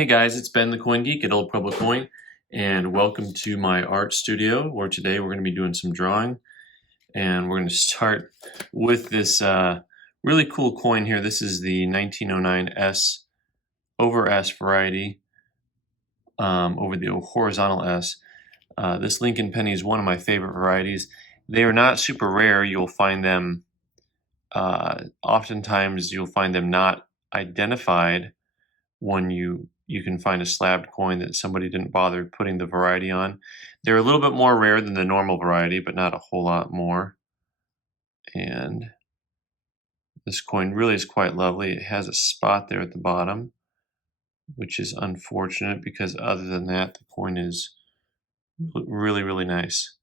Hey guys, it's Ben the Coin Geek at Old Pueblo Coin, and welcome to my art studio where today we're going to be doing some drawing. And we're going to start with this really cool coin here. This is the 1909 S over S variety, over the horizontal S. This Lincoln Penny is one of my favorite varieties. They are not super rare. You'll find them, oftentimes you'll find them not identified when you can find a slabbed coin that somebody didn't bother putting the variety on. They're a little bit more rare than the normal variety, but not a whole lot more. And this coin really is quite lovely. It has a spot there at the bottom, which is unfortunate because other than that, the coin is really, really nice.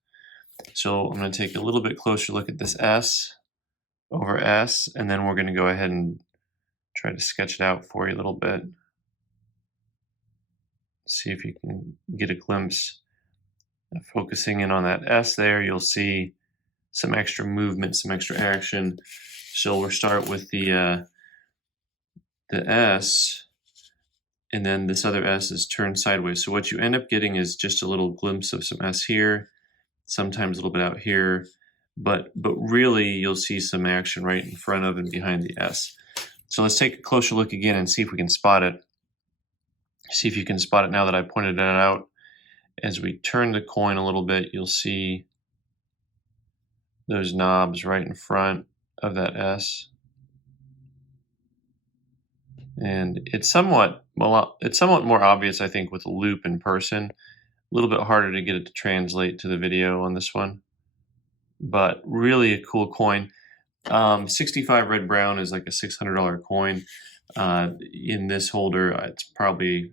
So I'm going to take a little bit closer look at this S over S, and then we're going to go ahead and try to sketch it out for you a little bit. See if you can get a glimpse. Focusing in on that S there, you'll see some extra movement, some extra action. So we'll start with the S, and then this other S is turned sideways. So what you end up getting is just a little glimpse of some S here, sometimes a little bit out here, but really you'll see some action right in front of and behind the S. So let's take a closer look again and see if we can spot it. See if you can spot it now that I pointed it out. As we turn the coin a little bit, you'll see those knobs right in front of that S. And it's somewhat more obvious, I think, with a loop in person. A little bit harder to get it to translate to the video on this one, but really a cool coin. 65 red brown is like a $600 coin. In this holder, it's probably,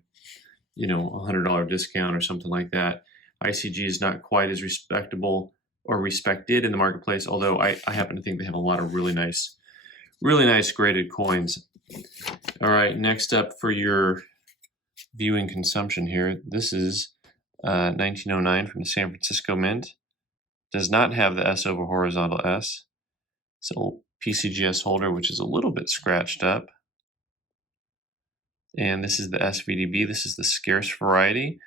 you know, a $100 discount or something like that. ICG is not quite as respectable or respected in the marketplace, although I happen to think they have a lot of really nice graded coins. All right, next up for your viewing consumption here, this is 1909 from the San Francisco Mint. Does not have the S over horizontal S. It's an old PCGS holder, which is a little bit scratched up. And this is the S VDB. This is the scarce variety.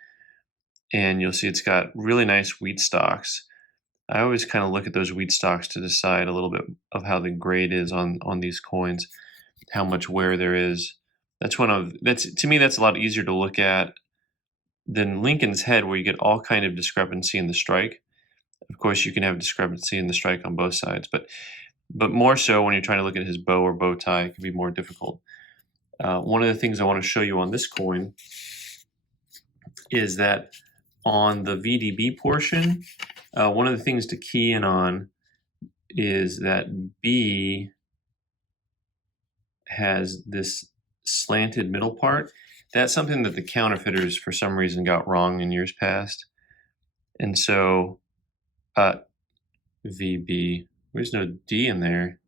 And you'll see it's got really nice wheat stalks. I always kind of look at those wheat stalks to decide a little bit of how the grade is on these coins, how much wear there is. To me, that's a lot easier to look at than Lincoln's head, where you get all kind of discrepancy in the strike. Of course, you can have discrepancy in the strike on both sides, but more so when you're trying to look at his bow or bow tie, it can be more difficult. One of the things I want to show you on this coin is that on the VDB portion, one of the things to key in on is that B has this slanted middle part. That's something that the counterfeiters for some reason got wrong in years past. And so VB, there's no D in there.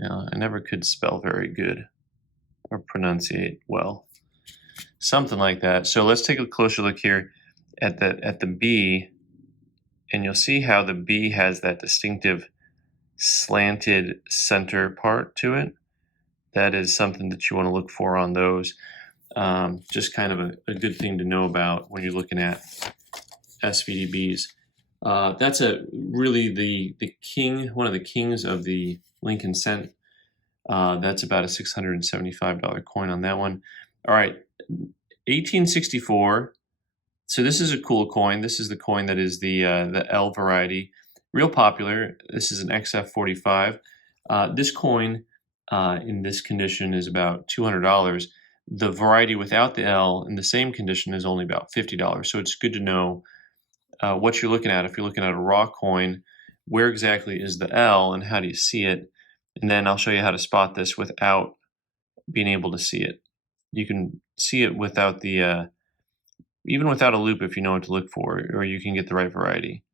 I never could spell very good or pronunciate well, something like that. So let's take a closer look here at the B, and you'll see how the B has that distinctive slanted center part to it. That is something that you want to look for on those. Just kind of a good thing to know about when you're looking at SVDBs. That's really the king, one of the kings of the Lincoln cent. That's about a $675 coin on that one. All right, 1864. So this is a cool coin. This is the coin that is the L variety, real popular. This is an XF45. This coin in this condition is about $200. The variety without the L in the same condition is only about $50. So it's good to know what you're looking at. If you're looking at a raw coin, where exactly is the L and how do you see it? And then I'll show you how to spot this without being able to see it. You can see it without the, even without a loop if you know what to look for, or you can get the right variety.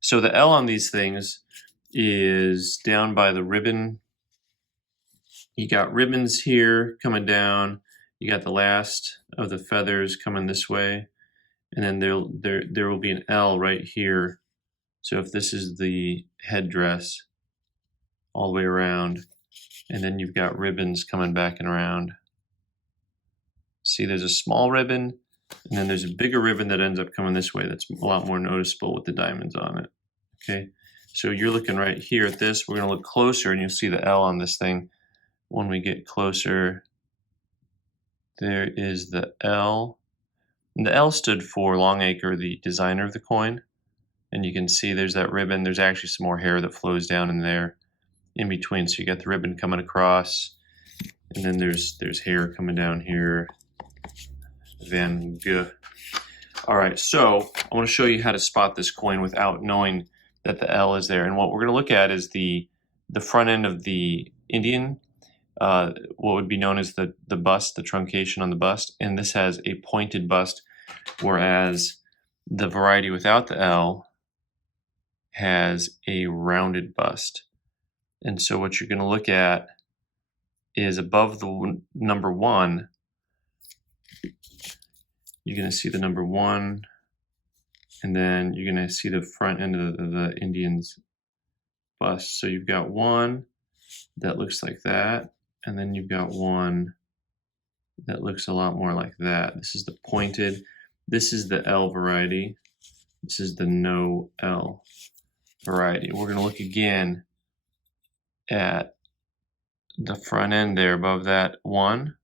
So the L on these things is down by the ribbon. You got ribbons here coming down. You got the last of the feathers coming this way. And then there will be an L right here. So if this is the headdress all the way around, and then you've got ribbons coming back and around. See, there's a small ribbon, and then there's a bigger ribbon that ends up coming this way that's a lot more noticeable with the diamonds on it. Okay, so you're looking right here at this. We're going to look closer, and you'll see the L on this thing. When we get closer, there is the L. And the L stood for Longacre, the designer of the coin. And you can see there's that ribbon. There's actually some more hair that flows down in there in between. So you got the ribbon coming across, and then there's hair coming down here. Van Gogh. All right, so I want to show you how to spot this coin without knowing that the L is there. And what we're going to look at is the front end of the Indian, what would be known as the bust, the truncation on the bust. And this has a pointed bust, whereas the variety without the L has a rounded bust. And so what you're going to look at is above the number 1, you're going to see the number 1, and then you're going to see the front end of the Indian's bust. So you've got one that looks like that, and then you've got one that looks a lot more like that. This is the pointed. This is the L variety. This is the no L variety. We're going to look again at the front end there above that 1.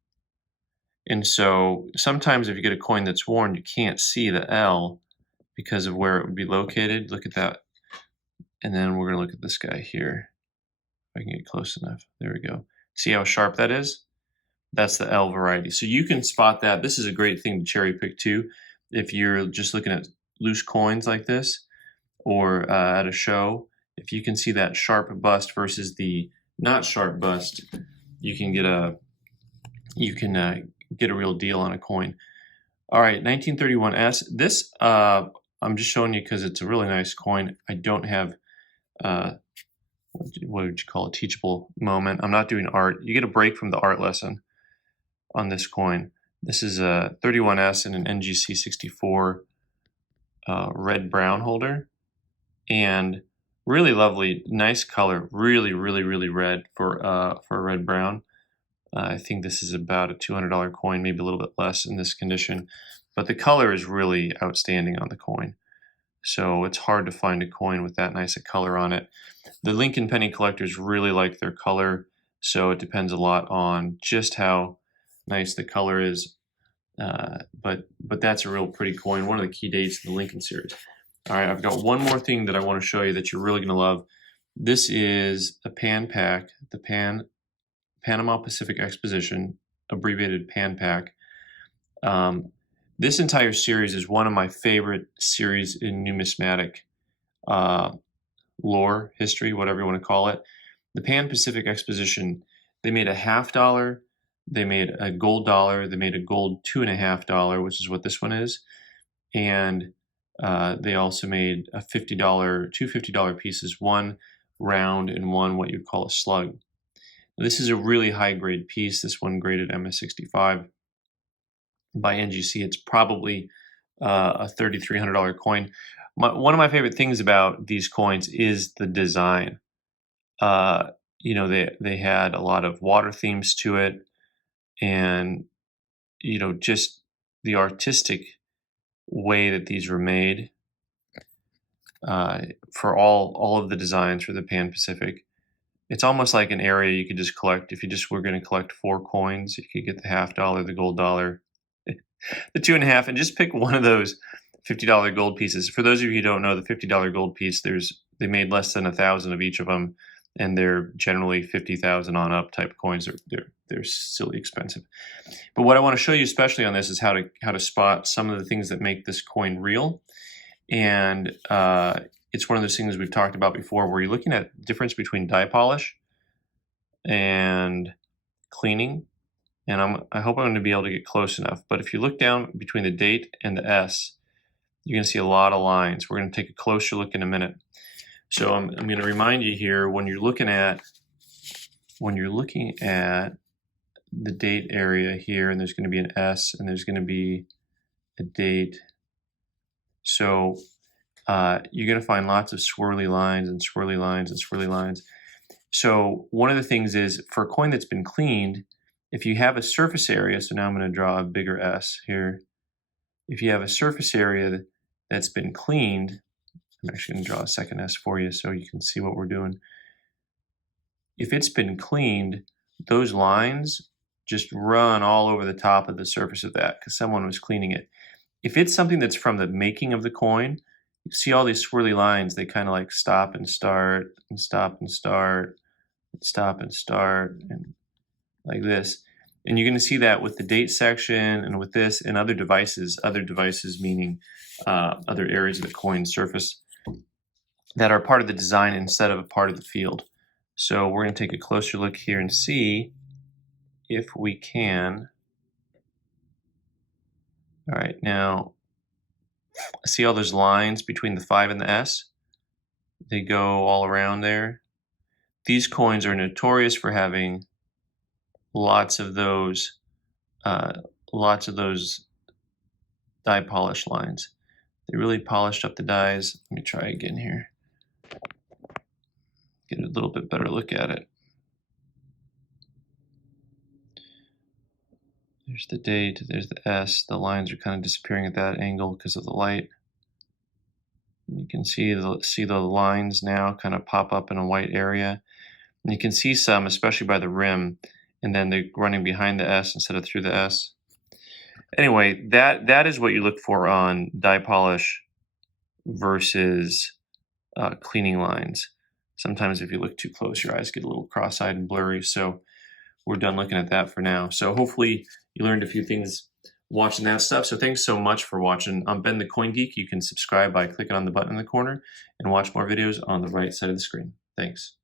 And so sometimes if you get a coin that's worn, you can't see the L because of where it would be located. Look at that. And then we're going to look at this guy here. If I can get close enough. There we go. See how sharp that is? That's the L variety. So you can spot that. This is a great thing to cherry pick too. If you're just looking at loose coins like this, or at a show, if you can see that sharp bust versus the not sharp bust, you can get a real deal on a coin. All right, 1931S. This I'm just showing you because it's a really nice coin. I don't have what would you call a teachable moment. I'm not doing art. You get a break from the art lesson on this coin. This is a 31S in an NGC 64 red brown holder, and really lovely, nice color. Really red for a red brown. I think this is about a $200 coin, maybe a little bit less in this condition, but the color is really outstanding on the coin. So it's hard to find a coin with that nice a color on it. The Lincoln penny collectors really like their color, so it depends a lot on just how nice the color is. But that's a real pretty coin, one of the key dates in the Lincoln series. All right, I've got one more thing that I want to show you that you're really going to love. This is a Pan-Pac, the Panama Pacific Exposition, abbreviated Pan-Pac. This entire series is one of my favorite series in numismatic lore, history, whatever you want to call it. The Pan-Pacific Exposition, they made a $50, they made a gold dollar, they made a gold $2.50, which is what this one is, and they also made a two $50 pieces, one round and one what you'd call a slug. Now, this is a really high grade piece, this one graded MS65 by NGC. It's probably a $3,300 coin. One of my favorite things about these coins is the design. You know, they had a lot of water themes to it, and you know, just the artistic way that these were made for all of the designs for the Pan Pacific. It's almost like an area you could just collect. If you just were going to collect 4 coins, you could get the $50, the gold dollar, the 2.5, and just pick one of those $50 gold pieces. For those of you who don't know, the $50 gold piece, they made less than 1,000 of each of them, and they're generally 50,000 on up type coins. They're silly expensive. But what I want to show you especially on this is how to spot some of the things that make this coin real. And it's one of those things we've talked about before, where you're looking at the difference between dye polish and cleaning. And I hope I'm going to be able to get close enough. But if you look down between the date and the S, you're going to see a lot of lines. We're going to take a closer look in a minute. So I'm going to remind you here, when you're looking at the date area here, and there's going to be an S and there's going to be a date. So you're going to find lots of swirly lines and swirly lines and swirly lines. So one of the things is, for a coin that's been cleaned, if you have a surface area, so now I'm going to draw a bigger S here. If you have a surface area that's been cleaned, I'm actually going to draw a second S for you so you can see what we're doing. If it's been cleaned, those lines just run all over the top of the surface of that because someone was cleaning it. If it's something that's from the making of the coin, you see all these swirly lines, they kind of like stop and start and stop and start and stop and start and like this. And you're going to see that with the date section and with this and other devices meaning other areas of the coin surface that are part of the design instead of a part of the field. So we're going to take a closer look here and see if we can. All right, now see all those lines between the 5 and the S? They go all around there. These coins are notorious for having lots of those die polish lines. They really polished up the dies. Let me try again here. Get a little bit better look at it. There's the date, there's the S. The lines are kind of disappearing at that angle because of the light. You can see the lines now kind of pop up in a white area. And you can see some, especially by the rim, and then they're running behind the S instead of through the S. Anyway, that is what you look for on die polish versus cleaning lines. Sometimes if you look too close, your eyes get a little cross-eyed and blurry. So we're done looking at that for now. So hopefully you learned a few things watching that stuff. So thanks so much for watching. I'm Ben the Coin Geek. You can subscribe by clicking on the button in the corner and watch more videos on the right side of the screen. Thanks.